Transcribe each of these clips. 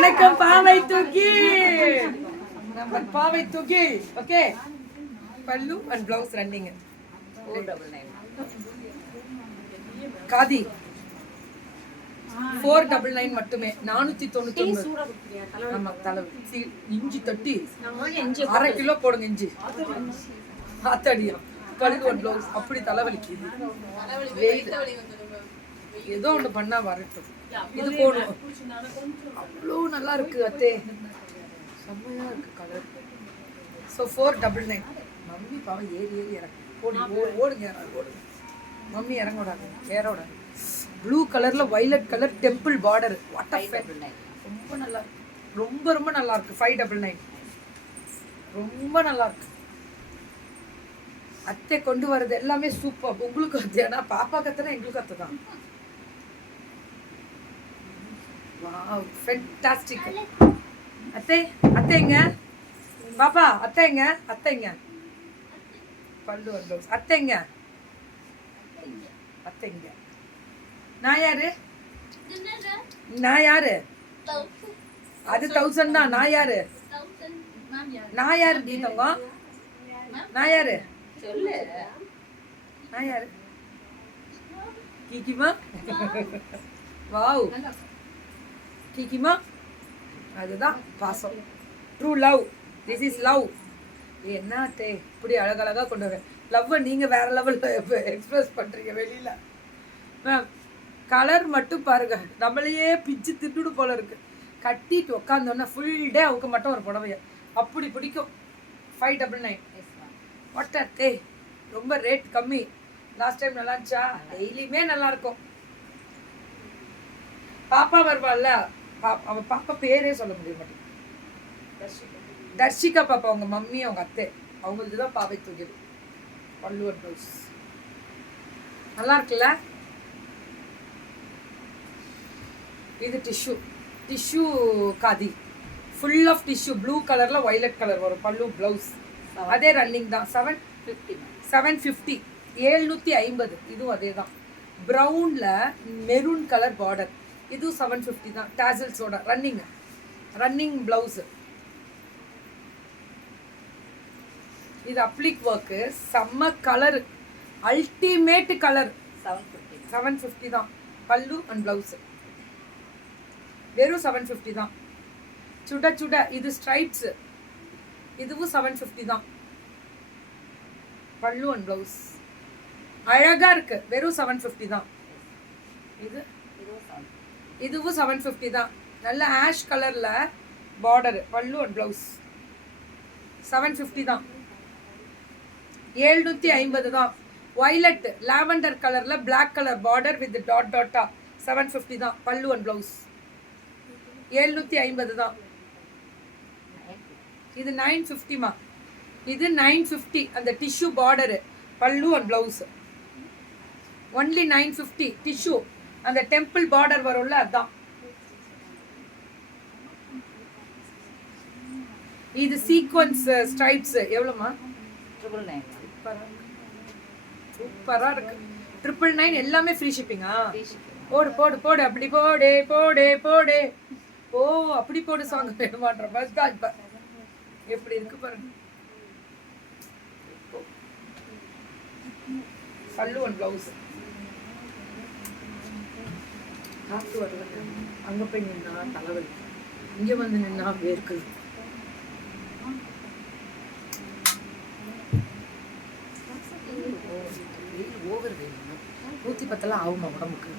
வணக்கம் பாவை தூக்கி. நம்ம பாவை தூக்கி. Okay. Pallu and blouse running khadi. Four double nine மட்டுமே. நானூத்தி தொண்ணூத்தி ஆமா தலைவலி. சி- இஞ்சி தட்டி. அரை கிலோ போடுங்க இஞ்சி. ஆத்தடியா. பழுது ஒரு பிளவுஸ் அப்படி தலைவலிக்குது. வெயில் ஏதோ ஒண்ணு பண்ணா வரட்டும். இது போடும் அவ்வளோ நல்லா இருக்கு அத்தே. செம்மையா இருக்கு colour so four double nine mummy பாவம் ஏறி ஏறி இறங்கு ஓடி ஓடுங்க யாராவது ஓடுங்க மம்மி இறங்க விடாது ஏற விடாது ப்ளூ கலர்ல violet colour temple border water ரொம்ப நல்லா இருக்கு. ரொம்ப ரொம்ப நல்லா இருக்கு. ஃபைவ் டபுள் நைன் ரொம்ப நல்லா இருக்கு. அத்தை கொண்டு வர்றது எல்லாமே சூப்பர் உங்களுக்கு அத்தை ஆனா பாப்பா கத்துனா எங்களுக்கு அத்தை தான் வாவ் ஃபென்டாஸ்டிக் அத்தை அத்தைங்க பாப்பா அத்தைங்க அத்தைங்க பல்லு blouse. அத்தைங்க அத்தைங்க நான் யாரு? நான் யாரு? அது தௌசண்ட் தான். நான் யாரு? நான் யாரு டி தங்கம்? நான் யாரு? நான் யாரு? கிக்கிமா வாவ் கிக்கிமா அதுதான் பாசம். True love this is love என்ன தே இப்படி அழகழகா கொண்டு வரேன் லவ்வை நீங்க வேற லெவலில் எக்ஸ்பிரஸ் பண்றீங்க வெளியில. மேம் கலர் மட்டும் பாருங்க. நம்மளையே பிச்சு திட்டுடு போல இருக்கு. கட்டிட்டு உட்காந்தோன்னா ஃபுல் டே அவங்க மட்டும் ஒரு புடவைய. அப்படி பிடிக்கும். ஃபைவ் டபுள் நைன் வாட்டர் தே ரொம்ப ரேட் கம்மி. லாஸ்ட் டைம் நல்லா இருந்துச்சா. டெய்லியுமே நல்லா இருக்கும். பாப்பா வருவாள்ல? பா- அவ பாப்பா பேரே சொல்ல முடிய மாட்டேங்குது. தர்ஷிகா பாப்பா அவங்க மம்மி அவங்க அத்தை அவங்களுக்கு தான் பாவை தூக்கிடு பல்லுவன் ப்ளவுஸ் நல்லா இருக்குல்ல? இது tissue tissue khadi. Full of tissue blue கலர்ல வயலட் கலர் வரும். பல்லு ப்ளவுஸ் அதே ரன்னிங் தான். செவன் செவன் ஃபிஃப்டி ஏழ்நூற்றி ஐம்பது. இதுவும் அதே தான் ப்ரௌனில் மெரூன் கலர் பார்டர் இதுவும் செவன் ஃபிஃப்டி தான். டேசல்ஸோட ரன்னிங் ரன்னிங் ப்ளவுஸு இது அப்ளிக் ஒர்க்கு செம்ம colour ultimate colour seven fifty தான். பல்லு அண்ட் ப்ளவுஸு வெறும் செவன் ஃபிஃப்டி தான். சுட சுட இது ஸ்ட்ரைப்ஸு இதுவும் செவன் ஃபிஃப்டி தான். பல்லு அண்ட் ப்ளவுஸ் அழகா இருக்கு. வெறும் செவன் ஃபிஃப்டி தான். இது? இதுவும் செவன் ஃபிஃப்டி தான். நல்ல ஆஷ் கலரில் border pallu and blouse seven fifty தான். ஏழ்நூத்தி ஐம்பது தான். ஒய்லட் லாவெண்டர் கலரில் black colour border with dot tata seven fifty தான். பல்லு அண்ட் ப்ளவுஸ் ஏழ்நூத்தி ஐம்பது தான். இது நைன் ஃபிஃப்டிமா இது நைன் ஃபிஃப்டி அந்த tissue border pallu and blouse only nine fifty tissue அந்த டெம்பிள் பார்டர் வரும்ல அதான். இது சீக்வன்ஸ் ஸ்ட்ரைப்ஸ் எவ்வளோமா சூப்பரா இருக்கு. ட்ரிபிள் நைன் எல்லாமே ஃப்ரீ ஷிப்பிங்கா போடு போடு போடு. அப்படி போடு போடு போடு. ஓ அப்படி போடு சாங் வேணுமான்ற பஸ் தான் இப்ப. எப்படி இருக்கு பாருங்க. பல்லு ஒன் பிளவுஸ் காத்து வரல அங்க போய் நின்னா தலைவலி. இங்க வந்து நின்னா வேர்க்குது. வெயில் ஓவர் வெயில் நூற்றி பத்தெல்லாம் ஆகுமா உடம்புக்கு?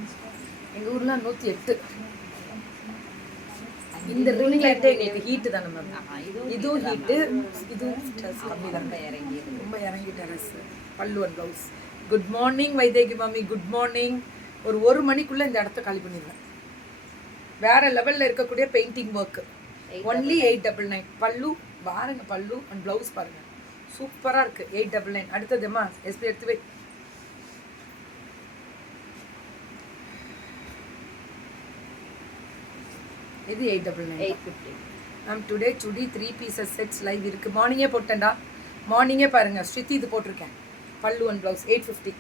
எங்கள் ஊர்லாம் நூற்றி எட்டு இந்த ரிங் லைட்டே எங்களுக்கு ஹீட்டு தானே மேம் இதுவும் ஹீட்டு இதுவும் stress கம்மி தான். ரொம்ப இறங்கி terrace pallu and blouse good morning Vaidehi மாமி. குட் மார்னிங் ஒரு ஒரு மணிக்குள்ளே இந்த இடத்த காலி பண்ணிடுவேன். வேற லெவலில் இருக்கக்கூடிய painting work only eight double nine pallu பாருங்க பல்லு அண்ட் ப்ளவுஸ் பாருங்க. சூப்பராக இருக்கு. எயிட் டபுள் நைன் அடுத்ததுமா எஸ்பி எடுத்து வை. இது eight double nine ma'am today chudi three pieces sets live இருக்கு. மார்னிங்கே போட்டேன்டா. மார்னிங்கே பாருங்க. ஸ்ருதி இது போட்டிருக்கேன். Pallu and blouse eight fifty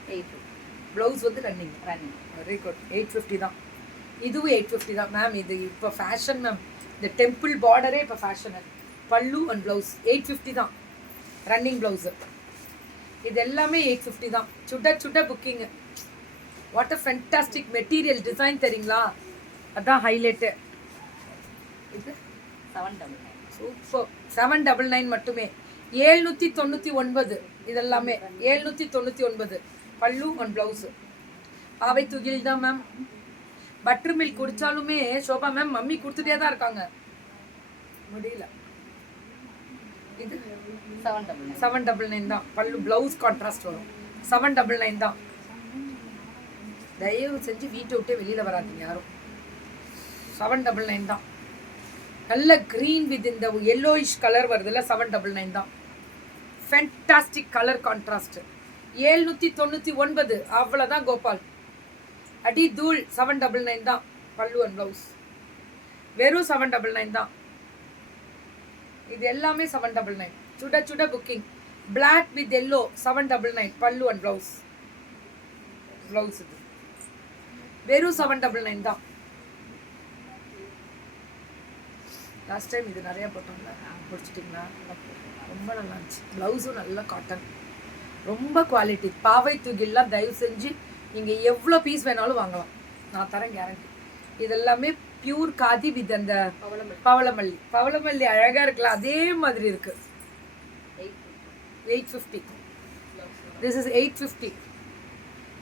blouse வந்து running very good eight fifty தான். இதுவும் எயிட் ஃபிஃப்டி தான். மேம் இது இப்போ ஃபேஷன் மேம் இந்த டெம்பிள் பார்டரே இப்போ fashion pallu and blouse eight fifty தான். ரன்னிங் ப்ளவுஸு இது எல்லாமே எயிட் ஃபிஃப்டி தான். சுட சுட booking what a fantastic material design தெரியுங்களா? அதான் ஹைலைட்டு இது seven double nine super seven double nine மட்டுமே. ஏழ்நூற்றி தொண்ணூற்றி ஒன்பது. இதெல்லாமே. ஏழ்நூற்றி தொண்ணூற்றி ஒன்பது. பல்லு ஒன் ப்ளவுஸு பாவை துகில் தான் மேம் பட்டர் மில்க் குடித்தாலுமே சோபா மேம் மம்மி கொடுத்துட்டே தான் இருக்காங்க. முடியல. இது seven double seven double nine தான். பல்லு ப்ளவுஸ் கான்ட்ராஸ்ட் வரும். செவன் டபுள் நைன் தான். தயவு செஞ்சு வீட்டை விட்டே வெளியில் வராதீங்க யாரும். செவன் டபுள் நைன் தான். நல்ல க்ரீன் வித் இந்த எல்லோயிஷ் கலர் வருதுல்ல செவன் டபுள் நைன் தான். ஃபென்டாஸ்டிக் கலர் கான்ட்ராஸ்ட் ஏழ்நூற்றி தொண்ணூற்றி ஒன்பது. அவ்வளோதான் கோபால். அடி தூள் செவன் டபுள் நைன் தான். பல்லு அண்ட் ப்ளவுஸ் வெறும் செவன் டபுள் நைன் தான். இது எல்லாமே செவன் டபுள் நைன் சுட சுட booking black with yellow seven double nine pallu and blouse blouse இது. வெறும் செவன் டபுள் நைன் தான். லாஸ்ட் டைம் இது நிறைய போட்டோம்ல. பிடிச்சிட்டிங்களா ரொம்ப நல்லா இருந்துச்சு. ப்ளவுஸும் நல்ல காட்டன் ரொம்ப குவாலிட்டி பாவை தூக்கிலாம் தயவு செஞ்சு நீங்கள் எவ்வளோ பீஸ் வேணாலும் வாங்கலாம். நான் தரேன் கேரண்டி இதெல்லாமே பியூர் காதி வித் அந்த பவளமல்லி. பவளமல்லி. அழகாக இருக்குல்ல அதே மாதிரி இருக்கு. Eight fifty this is eight fifty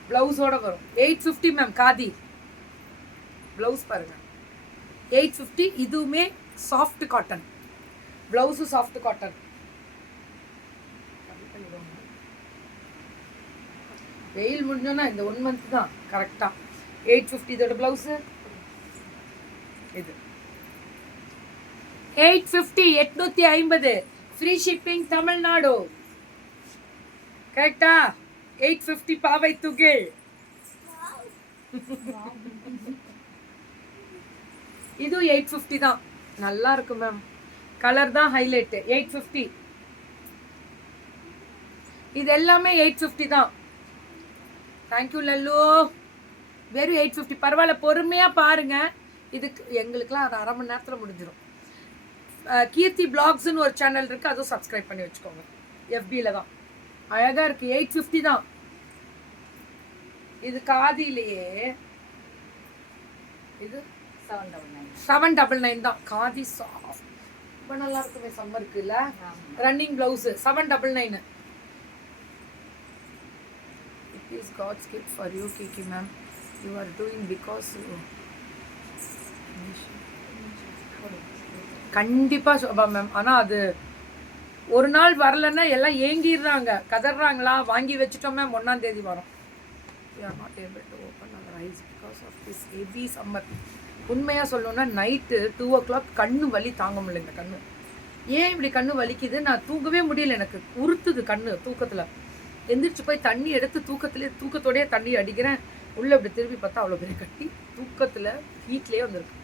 ப்ளவுஸோட வரும். Eight fifty ma'am khadi. Blouse பாருங்க. எயிட் ஃபிஃப்டி இதுவுமே சாஃப்ட் காட்டன் ப்ளவுஸும் சாஃப்ட் காட்டன் வெயில் முடிஞ்சோன்னா இந்த ஒன் மந்த் தான் கரெக்டாக எயிட் ஃபிஃப்டி இதோட ப்ளவுஸு இது. எயிட் ஃபிஃப்டி எட்நூற்றி ஐம்பது ஃப்ரீ ஷிப்பிங் தமிழ்நாடு. கரெக்டா எயிட் ஃபிஃப்டி பாவை துகில். இதுவும் எயிட் ஃபிஃப்டி தான். நல்லா இருக்கும் மேம் கலர் தான் ஹைலைட்டு எயிட் ஃபிஃப்டி இது எல்லாமே எயிட் ஃபிஃப்டி தான். தேங்க்யூ லல்லு வெறும் எயிட் ஃபிஃப்டி பரவாயில்ல பொறுமையாக பாருங்க. இதுக்கு எங்களுக்குலாம் அது அரை மணி நேரத்தில் முடிஞ்சிடும் கீர்த்தி பிளாக்ஸ்னு ஒரு சேனல் இருக்குது அதுவும் சப்ஸ்கிரைப் பண்ணி வச்சுக்கோங்க. எஃபியில் தான். அழகாக இருக்குது எயிட் ஃபிஃப்டி தான். இது காதிலேயே இது seven double nine seven double nine தான். காதி சாஃப்ட் ரொம்ப நல்லா இருக்குமே சம்மருக்கு இல்லை? Running blouse seven double nine is God's gift for you Kiki ma'am you are doing because கண்டிப்பாக சோபா மேம் ஆனால் அது ஒரு நாள் வரலன்னா எல்லாம் ஏங்கிடுறாங்க. கதறாங்களா? வாங்கி வச்சுட்டோம் மேம் ஒன்றாம் தேதி வரும். Not able to open our eyes because of this heavy summer உண்மையாக சொல்லணும்னா நைட்டு டூ ஓ கிளாக் கண்ணு வலி தாங்க முடியல கண்ணு. ஏன் இப்படி கண்ணு வலிக்குது? நான் தூங்கவே முடியல எனக்கு. உறுத்துது கண்ணு தூக்கத்தில். எந்திரிச்சு போய் தண்ணி எடுத்து தூக்கத்துலேயே தூக்கத்தோடயே தண்ணி அடிக்கிறேன். உள்ளே இப்படி திரும்பி பார்த்தா அவ்வளோ பெரிய கட்டி. தூக்கத்தில் ஹீட்லேயே வந்திருக்கு.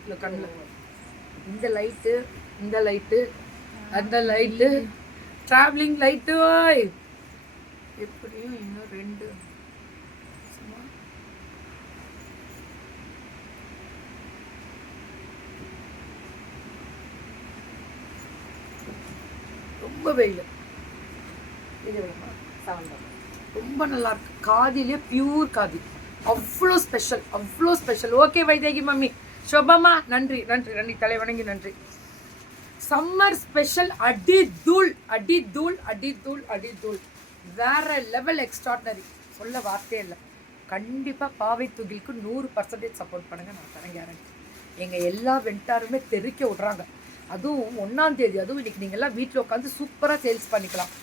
இல்லை கண்ணில். இந்த லைட்டு இந்த லைட்டு அந்த லைட்டு ட்ராவலிங் லைட்டு எப்படியும் இன்னும் ரெண்டு. சும்மா. ரொம்ப வெயில். இது செவன் ரொம்ப நல்லா இருக்கு காதிலே பியூர் காதி. அவ்வளோ ஸ்பெஷல் அவ்வளோ ஸ்பெஷல் ஓகே வைதேகி மம்மி. சுபமா நன்றி நன்றி நன்றி. தலை வணங்கி நன்றி. சம்மர் ஸ்பெஷல் அடி தூள் அடி தூள் அடி தூள் அடி தூள். வேற லெவல் எக்ஸ்ட்ராடினரி சொல்ல வார்த்தையே இல்லை. கண்டிப்பாக பாவை துகிலுக்கு நூறு பர்சன்டேஜ் சப்போர்ட் பண்ணுங்கள் நான் தரேன் கேரண்டி எங்கள் எல்லா வெண்டாருமே தெறிக்க விட்றாங்க. அதுவும் ஒன்றாம் தேதி. அதுவும் இன்னைக்கு நீங்கள் எல்லாம் வீட்டில் உட்காந்து சூப்பராக சேல்ஸ் பண்ணிக்கலாம்.